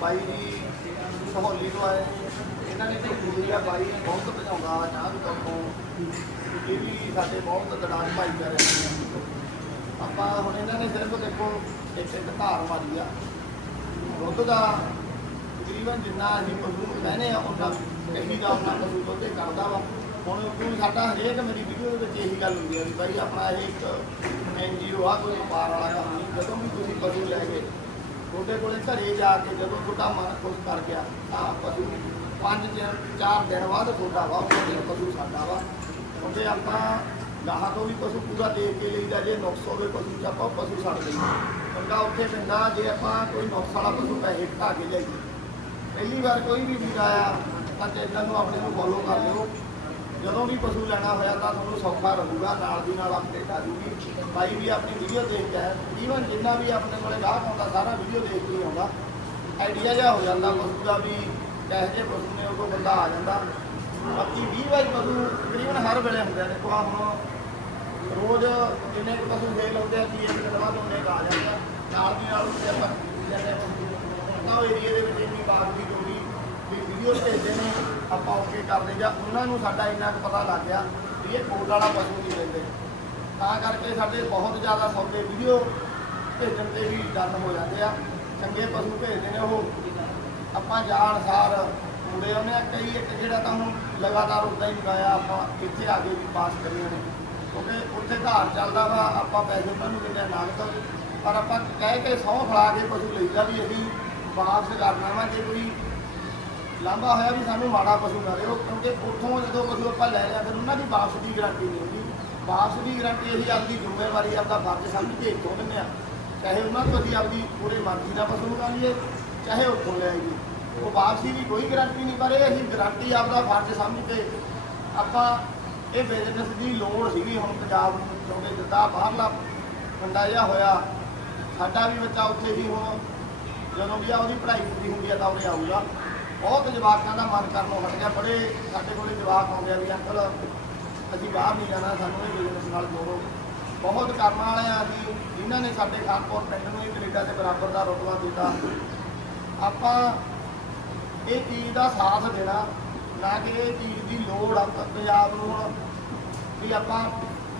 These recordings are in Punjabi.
ਬਾਈ ਜੀ, ਸਹੌਲੀ ਤੋਂ ਆਏ। ਇਹਨਾਂ ਨੇ ਭੇਜੀ ਆ ਬਾਈ ਨੇ ਬਹੁਤ ਭਜਾਉਂਦਾ ਚਾਹ ਵੀ ਤੋਂ ਇਹ ਵੀ ਸਾਡੇ ਬਹੁਤ ਦੜਾਜ ਭਾਈਚਾਰੇ ਨੇ। ਆਪਾਂ ਹੁਣ ਇਹਨਾਂ ਨੇ ਸਿਰਫ ਦੇਖੋ, ਇੱਕ ਇੱਕ ਧਾਰ ਮਾਰੀ ਆ। ਦੁੱਧ ਦਾ ਤਕਰੀਬਨ ਜਿੰਨਾ ਅਸੀਂ ਪਸ਼ੂ ਨੂੰ ਕਹਿੰਦੇ ਆ ਉਹਨਾਂ ਕਹੀ ਦਾ ਉਹਨਾਂ ਪਸ਼ੂ ਦੁੱਧ ਇਹ ਕਰਦਾ ਵਾ। ਹੁਣ ਕਿਉਂ ਸਾਡਾ ਹਰੇਕ ਮੇਰੀ ਵੀਡੀਓ ਦੇ ਵਿੱਚ ਇਹੀ ਗੱਲ ਹੁੰਦੀ ਆ ਵੀ ਭਾਈ ਆਪਣਾ ਇਹ ਇੱਕ ਐਨਜੀਓ ਆ, ਕੋਈ ਵਪਾਰ ਵਾਲਾ ਕੰਮ ਨਹੀਂ ਜਦੋਂ ਵੀ ਤੁਸੀਂ ਪਸ਼ੂ ਲੈ ਕੇ ਤੁਹਾਡੇ ਕੋਲੇ ਘਰੇ ਜਾ ਕੇ ਜਦੋਂ ਤੁਹਾਡਾ ਮਨ ਖੁਸ਼ ਕਰ ਗਿਆ, ਤਾਂ ਪਸ਼ੂ ਪੰਜ ਦਿਨ, ਚਾਰ ਦਿਨ ਬਾਅਦ ਤੁਹਾਡਾ ਵਾ ਉਹ ਪਸ਼ੂ ਸਾਡਾ ਵਾ। ਉਹਦੇ ਆਪਾਂ ਗਾਹਾਂ ਤੋਂ ਵੀ ਪਸ਼ੂ ਪੂਰਾ ਦੇਖ ਕੇ ਲਈਦਾ, ਜੇ ਨੁਕਸ ਹੋਵੇ ਪਸ਼ੂ ਚ ਆਪਾਂ ਪਸ਼ੂ ਛੱਡ ਦਈਦਾ ਬੰਦਾ ਉੱਥੇ ਪੈਂਦਾ ਜੇ ਆਪਾਂ ਕੋਈ ਨੁਕਸ ਵਾਲਾ ਪਸ਼ੂ ਪੈਸੇ ਘਟਾ ਕੇ ਲਿਆਈਏ। ਪਹਿਲੀ ਵਾਰ ਕੋਈ ਵੀ ਵੀਰ ਆਇਆ, ਤਾਂ ਚੈਨਲ ਨੂੰ ਆਪਣੇ ਨੂੰ ਫੋਲੋ ਕਰ ਲਿਓ ਜਦੋਂ ਵੀ ਪਸ਼ੂ ਲੈਣਾ ਹੋਇਆ ਤਾਂ ਤੁਹਾਨੂੰ ਸੌਖਾ ਰਹੂਗਾ, ਨਾਲ ਦੀ ਨਾਲ ਅਪਡੇਟ ਆ ਜੂਗੀ। ਭਾਈ ਵੀ ਆਪਣੀ ਵੀਡੀਓ ਦੇਖ ਕੇ ਈਵਨ ਜਿੰਨਾ ਵੀ ਆਪਣੇ ਕੋਲੇ ਗਾਹਕ ਆਉਂਦਾ, ਸਾਰਾ ਵੀਡੀਓ ਦੇਖ ਕੇ ਆਉਂਦਾ। ਆਈਡੀਆ ਜਿਹਾ ਹੋ ਜਾਂਦਾ, ਪਸ਼ੂ ਦਾ ਵੀ ਕਹੇ ਜੇ ਪਸ਼ੂ ਨੇ, ਉਹ ਬੰਦਾ ਆ ਜਾਂਦਾ। ਬਾਕੀ 20 ਵਾਰੀ ਪਸ਼ੂ ਤਕਰੀਬਨ ਹਰ ਵੇਲੇ ਹੁੰਦੇ ਨੇ। ਦੇਖੋ ਹੁਣ ਰੋਜ਼ ਜਿੰਨੇ ਕੁ ਪਸ਼ੂ ਸੇਲ ਹੁੰਦੇ ਆ ਕੀ ਇੱਕ ਦਿਨ ਬਾਅਦ ਉਹਨੇ ਆ ਜਾਂਦੇ। ਨਾਲ ਦੀ ਨਾਲ ਉੱਤੇ ਆਪਾਂ ਜਾਂਦੇ ਆ ਤਾਂ ਏਰੀਆ ਦੇ ਵਿੱਚ ਇੰਨੀ ਬਾਤ ਦੀ ਜੋੜੀ ਵੀ ਵੀਡੀਓ ਭੇਜਦੇ ਨੇ, ਆਪਾਂ ਕਰਦੇ ਜਾਂ ਉਹਨਾਂ ਨੂੰ ਸਾਡਾ ਇੰਨਾ ਕੁ ਪਤਾ ਲੱਗ ਗਿਆ ਵੀ ਇਹ ਕੋਲ ਵਾਲਾ ਪਸ਼ੂ ਨਹੀਂ ਲੈਂਦੇ। ਤਾਂ ਕਰਕੇ ਸਾਡੇ ਬਹੁਤ ਜ਼ਿਆਦਾ ਸੌਦੇ ਵੀਡੀਓ ਭੇਜਣ ਤੇ ਵੀ ਡਨ ਹੋ ਜਾਂਦੇ ਆ। ਚੰਗੇ ਪਸ਼ੂ ਭੇਜਦੇ ਨੇ ਉਹ। ਆਪਾਂ ਜਾਣ ਸਾਰ ਮੁੰਡੇ ਉਹਨੇ ਆ, ਕਈ ਇੱਕ ਜਿਹੜਾ ਤਾਂ ਹੁਣ ਲਗਾਤਾਰ ਉੱਦਾਂ ਹੀ ਲਗਾਇਆ ਆਪਾਂ ਇੱਥੇ ਆ ਕੇ ਵੀ ਪਾਸ ਕਰੀਆਂ ਨੇ। ਕਿਉਂਕਿ ਉੱਥੇ ਧਾਰ ਚੱਲਦਾ ਵਾ ਆਪਾਂ ਪੈਸੇ ਉਹਨਾਂ ਨੂੰ ਦਿੰਦੇ ਆ ਨਾਗਤ ਪਰ ਆਪਾਂ ਕਹਿ ਕੇ ਸਹੁੰ ਖਲਾ ਕੇ ਪਸ਼ੂ ਲਈਦਾ ਵੀ ਅਸੀਂ ਵਾਪਸ ਕਰਨਾ ਵਾ ਜੇ ਕੋਈ ਲਾਂਭਾ ਹੋਇਆ ਵੀ ਸਾਨੂੰ ਮਾੜਾ ਪਸ਼ੂ ਨਾ ਦਿਓ ਕਿਉਂਕਿ ਉੱਥੋਂ ਜਦੋਂ ਪਸ਼ੂ ਆਪਾਂ ਲੈ ਲਿਆ, ਫਿਰ ਉਹਨਾਂ ਦੀ ਵਾਪਸ ਦੀ ਗਾਰੰਟੀ ਨਹੀਂ ਹੁੰਦੀ। ਵਾਪਸ ਦੀ ਗਾਰੰਟੀ ਅਸੀਂ ਆਪਦੀ ਜ਼ਿੰਮੇਵਾਰੀ ਆਪਦਾ ਫਰਜ਼ ਸਮਝ ਕੇ ਇੱਥੋਂ ਦਿੰਦੇ ਆ। ਚਾਹੇ ਉਹਨਾਂ ਤੋਂ ਅਸੀਂ ਆਪਦੀ ਪੂਰੇ ਮਰਜ਼ੀ ਦਾ ਪਸ਼ੂ ਨੂੰ ਲਈਏ ਚਾਹੇ ਉੱਥੋਂ ਲੈ ਆਈਏ। ਉਹ ਵਾਪਸੀ ਦੀ ਕੋਈ ਗਾਰੰਟੀ ਨਹੀਂ, ਪਰ ਇਹ ਅਸੀਂ ਗਾਰੰਟੀ ਆਪਦਾ ਫਰਜ਼ ਸਮਝ ਕੇ ਆਪਾਂ ਇਹ ਬਿਜ਼ਨਸ ਦੀ ਲੋੜ ਸੀਗੀ ਹੁਣ ਪੰਜਾਬ ਨੂੰ, ਕਿਉਂਕਿ ਜਿੱਦਾਂ ਬਾਹਰਲਾ ਫੰਡਾ ਜਿਹਾ ਹੋਇਆ, ਸਾਡਾ ਵੀ ਬੱਚਾ ਉੱਥੇ ਹੀ ਹੁਣ, ਜਦੋਂ ਵੀ ਆ ਉਹਦੀ ਪੜ੍ਹਾਈ ਪੂਰੀ ਹੁੰਦੀ ਆ ਤਾਂ ਉਹਨੇ ਆਊਗਾ। ਬਹੁਤ ਜਵਾਕਾਂ ਦਾ ਮਨ ਕਰਨੋਂ ਹਟ ਗਿਆ। ਬੜੇ ਸਾਡੇ ਕੋਲੇ ਜਵਾਕ ਆਉਂਦੇ ਆ ਵੀ, ਅੰਕਲ, ਅਸੀਂ ਬਾਹਰ ਨਹੀਂ ਜਾਣਾ, ਸਾਨੂੰ ਇਹ ਬਿਜ਼ਨਸ ਨਾਲ ਜੋੜੋ। ਬਹੁਤ ਕਰਨ ਵਾਲੇ ਆ ਅਸੀਂ ਜਿਨ੍ਹਾਂ ਨੇ ਸਾਡੇ ਖਾਨਪੁਰ ਪਿੰਡ ਨੂੰ ਹੀ ਕੈਨੇਡਾ ਦੇ ਬਰਾਬਰ ਦਾ ਰੁਤਬਾ ਦਿੱਤਾ। ਆਪਾਂ ਇਹ ਚੀਜ਼ ਦਾ ਸਾਥ ਦੇਣਾ, ਨਾ ਕਿ ਇਹ ਚੀਜ਼ ਦੀ ਲੋੜ ਆ, ਪੰਜਾਬ ਨੂੰ ਹੁਣ, ਵੀ ਆਪਾਂ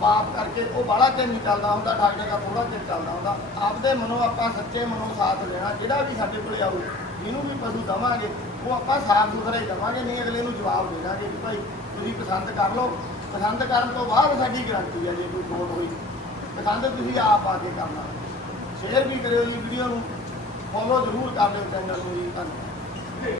ਪਾਪ ਕਰਕੇ ਉਹ ਬਾਹਲਾ ਚਿਰ ਨਹੀਂ ਚੱਲਦਾ ਹੁੰਦਾ, ਡਾਕਟਰ ਦਾ ਥੋੜਾ ਚਿਰ ਚੱਲਦਾ ਹੁੰਦਾ। ਆਪਦੇ ਮਨੋਂ ਆਪਾਂ ਸੱਚੇ ਮਨੋਂ ਸਾਥ ਲੈਣਾ, ਜਿਹੜਾ ਵੀ ਸਾਡੇ ਕੋਲੇ ਆਊ, ਜਿਹਨੂੰ ਵੀ ਪਸ਼ੂ ਦਵਾਂਗੇ, ਉਹ ਆਪਾਂ ਸਾਫ਼ ਸੁਥਰਾ ਹੀ ਦਵਾਂਗੇ, ਨਹੀਂ ਅਗਲੇ ਨੂੰ ਜਵਾਬ ਦੇ ਦਾਂਗੇ ਕਿ ਭਾਈ ਤੁਸੀਂ ਪਸੰਦ ਕਰ ਲਓ। ਪਸੰਦ ਕਰਨ ਤੋਂ ਬਾਅਦ ਸਾਡੀ ਗਾਰੰਟੀ ਹੈ ਜੇ ਕੋਈ ਖੋਟ ਹੋਈ। ਪਸੰਦ ਤੁਸੀਂ ਆਪ ਆ ਕੇ ਕਰਨਾ। ਸ਼ੇਅਰ ਵੀ ਕਰਿਓ ਜੀ ਵੀਡੀਓ ਨੂੰ। ਫੋਲੋ ਜ਼ਰੂਰ ਕਰ ਲਿਓ ਚੈਨਲ ਨੂੰ ਜੀ, ਧੰਨਵਾਦ।